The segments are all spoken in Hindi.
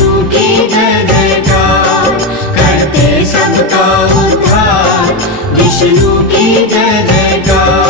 विष्णु की जय जयकार, करते सबका उद्धार, विष्णु की जय जयकार।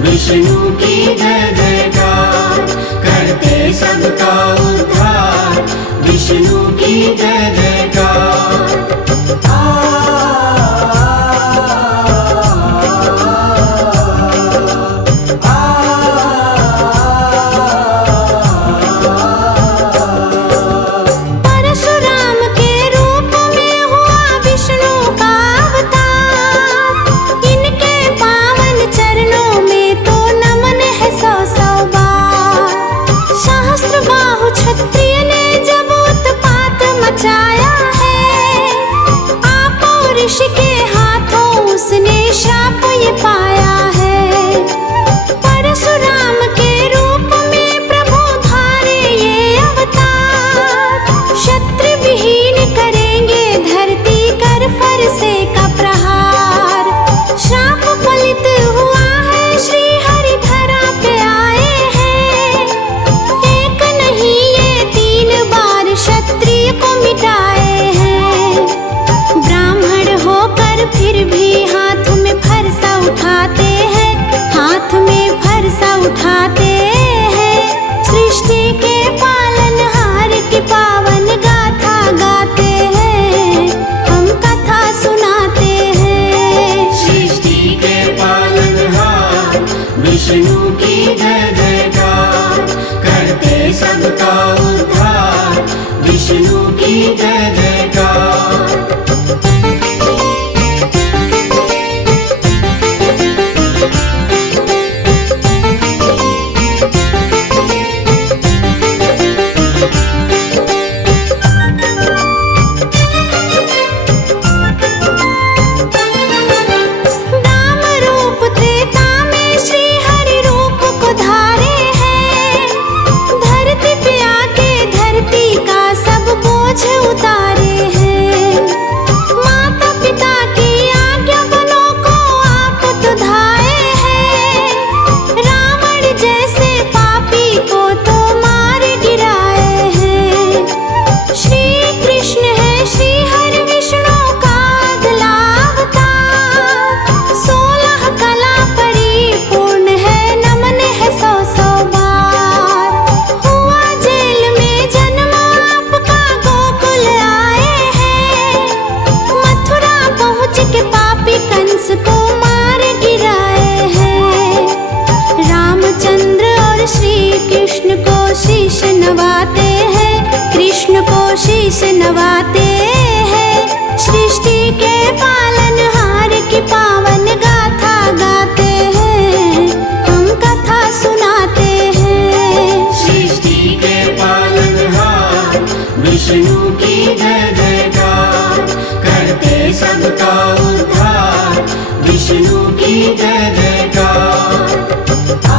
विष्णु की जय जयकार, करते सबका उद्धार, विष्णु की जय जयकार। परशुराम के रूप में हुआ विष्णु का अवतार, इनके पावन चरणों में तो नमन है सौ सौ बार। सहस्त्र बाहु क्षत्रिय ने जब उत्पात मचाया है, आप और ऋषि के हाथों उसने शाप ये पाया है। परशुराम के रूप में प्रभु धारे ये अवतार, क्षत्रिय विहीन करेंगे धरती कर फरसे का प्रहार। श्राप फलित हुआ है श्री हरि धरा पे आए हैं, एक नहीं ये 3 बार क्षत्रिय को मिटाए हैं। ब्राह्मण होकर फिर भी हाथ में फरसा उठाते हैं, हाथ में फरसा उठाते हैं। सृष्टि के पालनहार की पावन गाथा गाते हैं, हम कथा सुनाते हैं। सृष्टि के पालनहार, विष्णु की जय जयकार, करते सबका उद्धार, विष्णु की जय जयकार। राम रूप त्रेता में श्री हरि रूप को धारे हैं, धरती पे आके धरती का सब बोझ उतारे हैं। माता पिता की आज्ञा बनों को आप तो धाए हैं, रावण जैसे पापी को तो मार गिराए हैं। श्री कृष्ण है श्री हरि विष्णु का अगला अवतार, 16 कला परिपूर्ण है, नमन है सौ सौ बार। हुआ जेल में जन्म आपका, गोकुल आए हैं, मथुरा पहुँच के पापी कंस को मार गिराए हैं। रामचंद्र और श्री कृष्ण को शीश नवाते हैं, कृष्ण को शीश नवाते हैं। सृष्टि के पालनहार की पावन गाथा गाते हैं, हम कथा सुनाते हैं। सृष्टि के पालनहार, विष्णु की जय जयकार, करते सबका उद्धार, विष्णु की जय जयकार। आ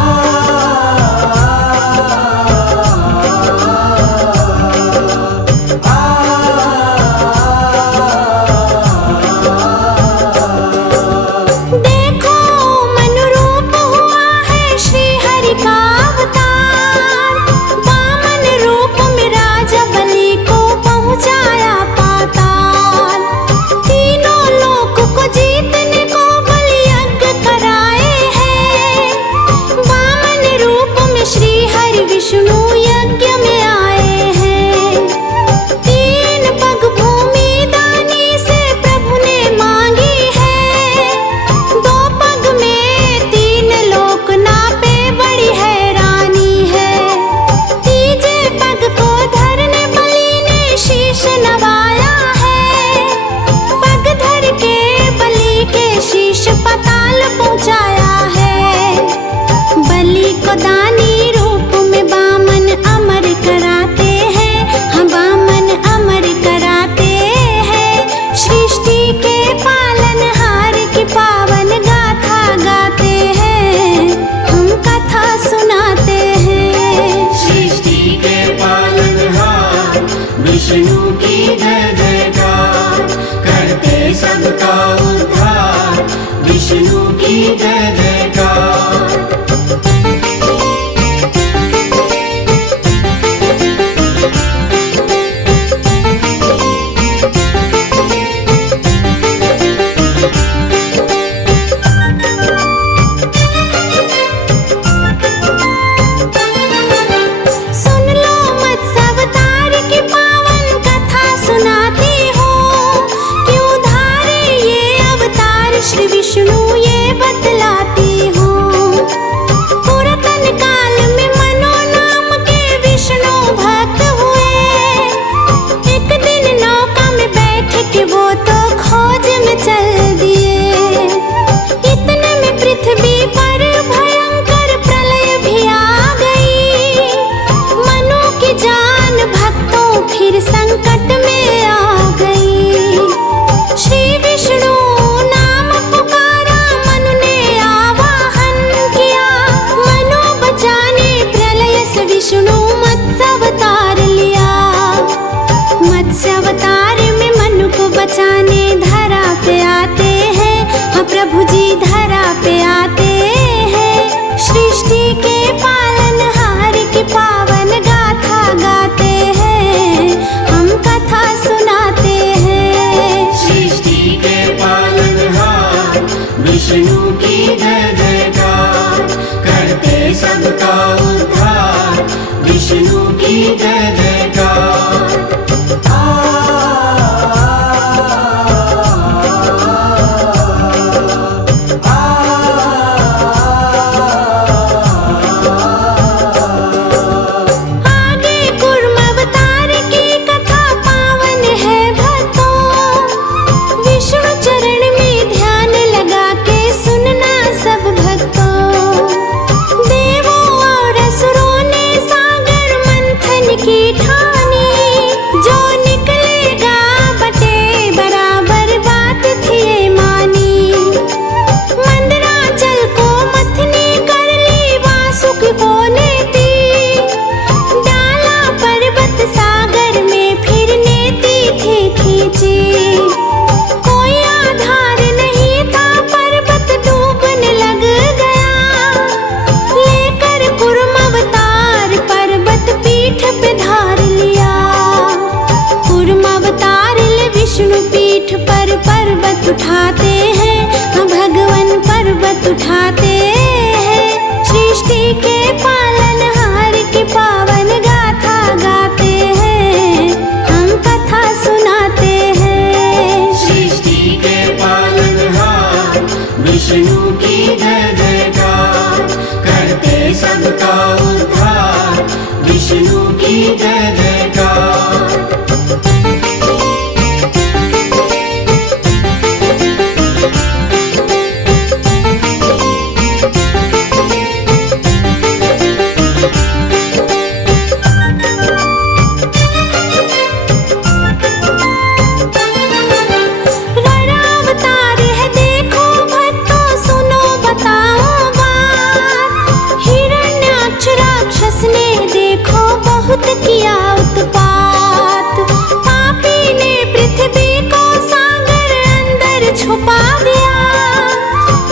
छुपा दिया।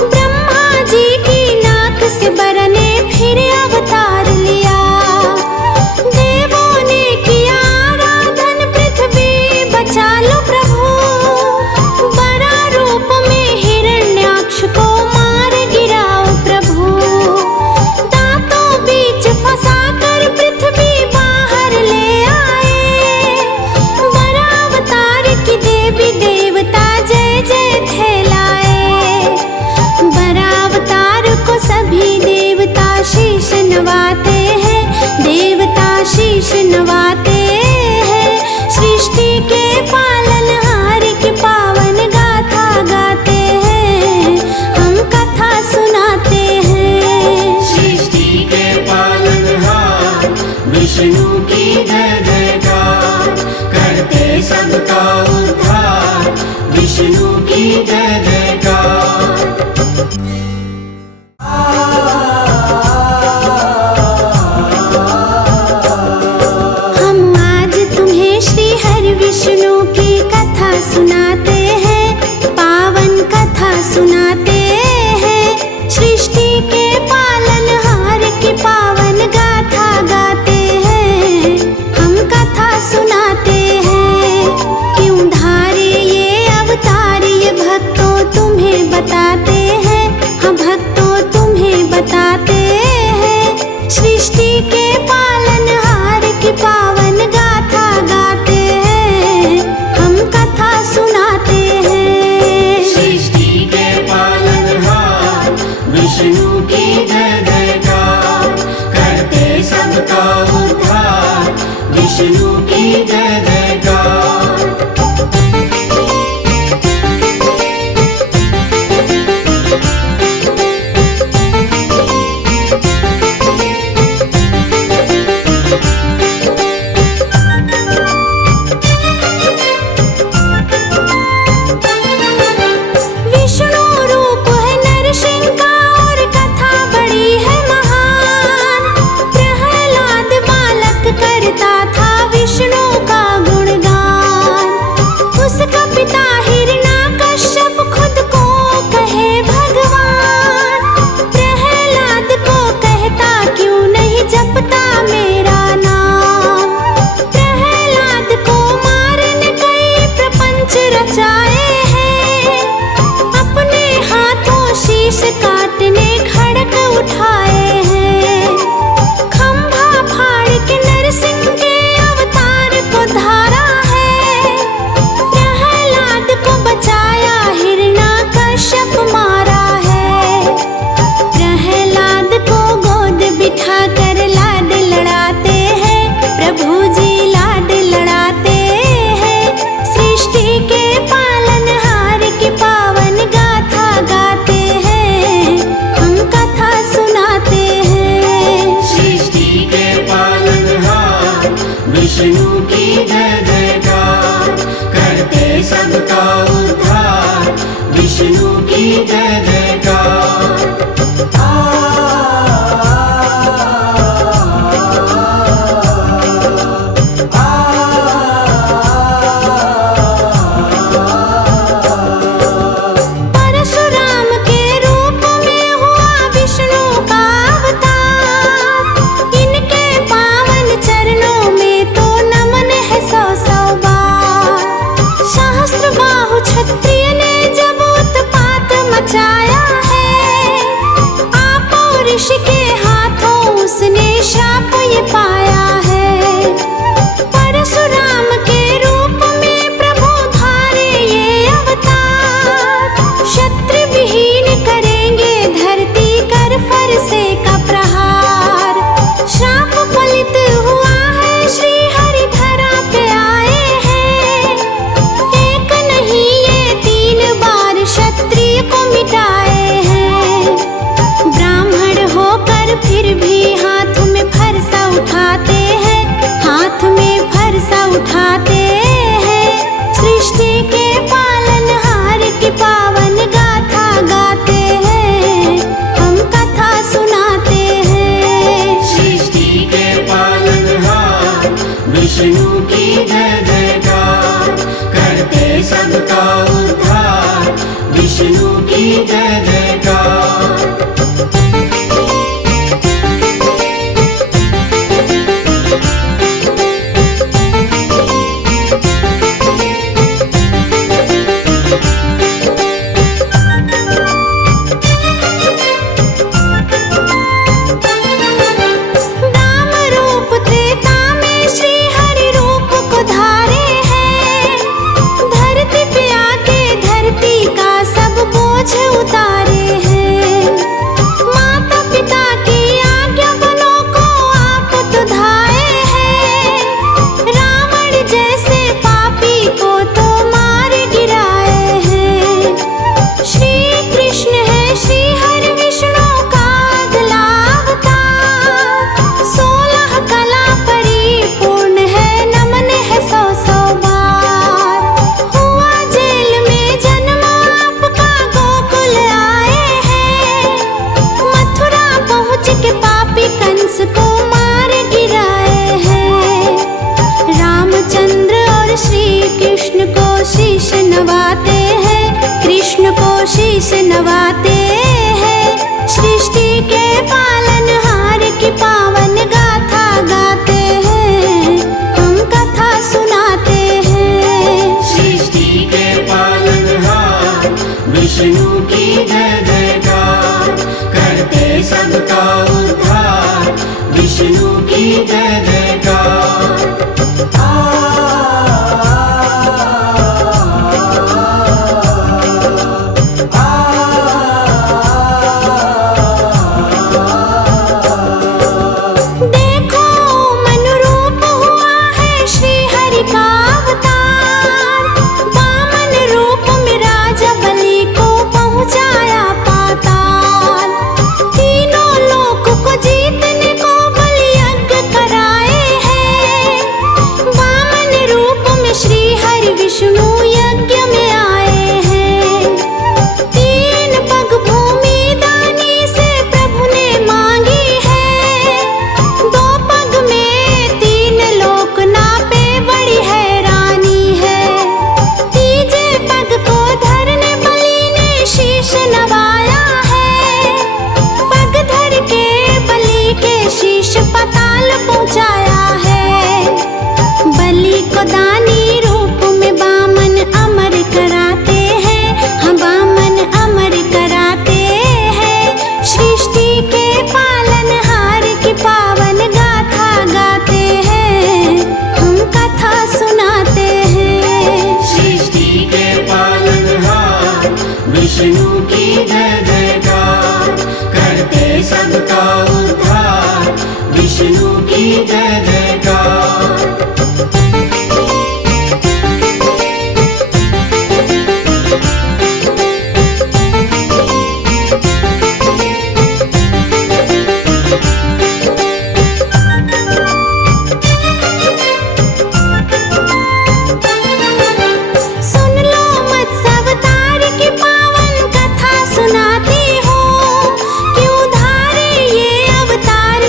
ब्रह्मा जी की नाक से बर ने फिर अवतार लिया। देवों ने किया आराधन, पृथ्वी बचा लो प्रभु। बड़ा रूप में हिरण्याक्ष को मार गिराओ प्रभु। दांतों बीच फंसा कर पृथ्वी बाहर ले आए। बड़ा अवतार की देवी देवता जय जय थे लाए। बड़ा अवतार को सभी देवता शीश नवाते हैं, देवता शीश नवाते हैं। सृष्टि के पालनहार की पावन गाथा गाते हैं, हम कथा सुनाते हैं। सृष्टि के पालनहार विष्णु की जय जयकार, करते सबका उद्धार विष्णु की जय जयकार। हम आज तुम्हें श्री हरि विष्णु की कथा सुनाते हैं, पावन कथा सुनाते हैं। सृष्टि के पालनहार की पावन गाथा गाते हैं, हम कथा सुनाते हैं। क्यों धारे ये अवतार ये भक्तों तुम्हें बताते हैं, हम भक्तों तुम्हें बताते हैं। सृष्टि के पालनहार की पावन गाथा गाते हैं, हम कथा सुनाते हैं। सृष्टि के पालनहार विष्णु की जय जयकार, करते सबका उद्धार विष्णु की जय जयकार। विष्णु रूप है नरसिंह का और कथा बड़ी है महान। प्रहलाद बालक करता था विष्णु का गुणगान। उसका पिता हिरण्याकश्यप खुद को कहे भगवान। प्रहलाद को कहता क्यों नहीं जपता मेरा नाम। प्रहलाद को मारने कई प्रपंच रचाए हैं। अपने हाथों शीश काटने खड़ग उठाए हैं। खंभा फाड़ के नरसिंह के अवतार को धारा है। प्रहलाद को बचाया हिरण्याकश्यप मारा है। प्रहलाद को गोद बिठा कर लाड लड़ाते हैं, प्रभु जी लाड लड़ाते हैं। सृष्टि के पालनहार की पावन गाथा गाते हैं, हम कथा सुनाते हैं। सृष्टि के पालनहार विष्णु की जय जयकार, करते सबका उद्धार विष्णु की जय जयकार। परशुराम के रूप में हुआ विष्णु का अवतार। इनके पावन चरणों में तो नमन है सौ सौ बार। सहस्त्र बाहु क्षत्रिय ने जब उत्पात मचाया। विष्णु की जय जयकार, करते सबका उद्धार, विष्णु की जय जयकार।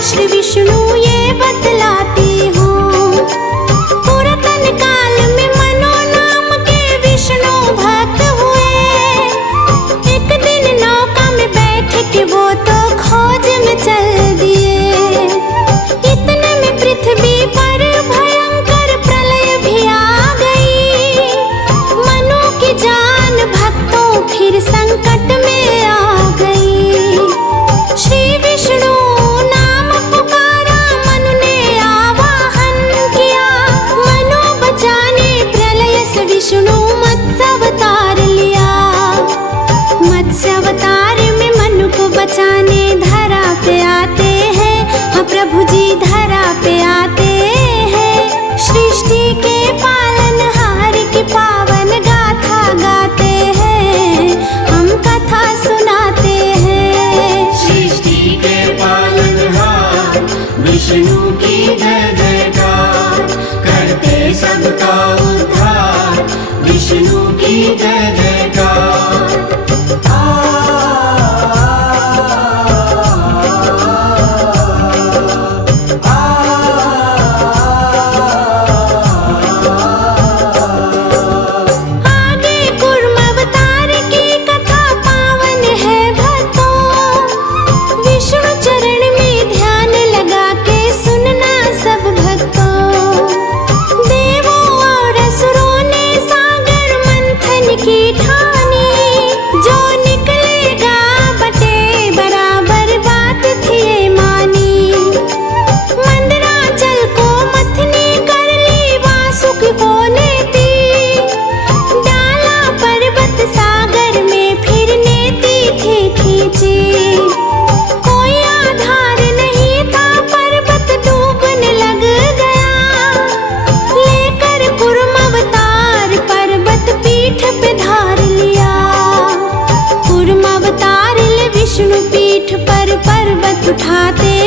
श्री विष्णु ये बतलाती हूँ, पुरातन काल में मनो नाम के विष्णु भक्त हुए। एक दिन नौका में बैठ के वो तो खोज में चल दिए। इतने में पृथ्वी पर भयंकर प्रलय भी आ गई। मनु की जान भक्तों फिर संकट में आ गई। श्री विष्णु विष्णु मत्स्य अवतार लिया। मत्स्य अवतार में मनु को बचाने धरा पे आते हैं। हाँ प्रभु जी धरा पे आते हैं। सृष्टि के पालनहार की पावन गाथा गाते हैं, हम कथा सुनाते हैं। सृष्टि के पालनहार विष्णु की जय जयकार, करते सबका उद्धार, विष्णु की जय जयकार। आगे कूर्म अवतार की कथा पावन है भक्तों। विष्णु चरण में ध्यान लगा के सुनना सब भक्तों। देवों और असुरों ने सागर मंथन की ठानी। जो निकलेगा बटे बराबर बात थी ये मानी। मंदराचल को मथनी कर ली वासुक को नेती। डाला पर्वत सागर में फिर नेती थी खींची। कोई आधार नहीं था पर्वत डूबने लग गया। लेकर कूर्म अवतार पर्वत पीठ पे धार लिया। कूर्म अवतार ले विष्णु पीठ पर पर्वत उठाते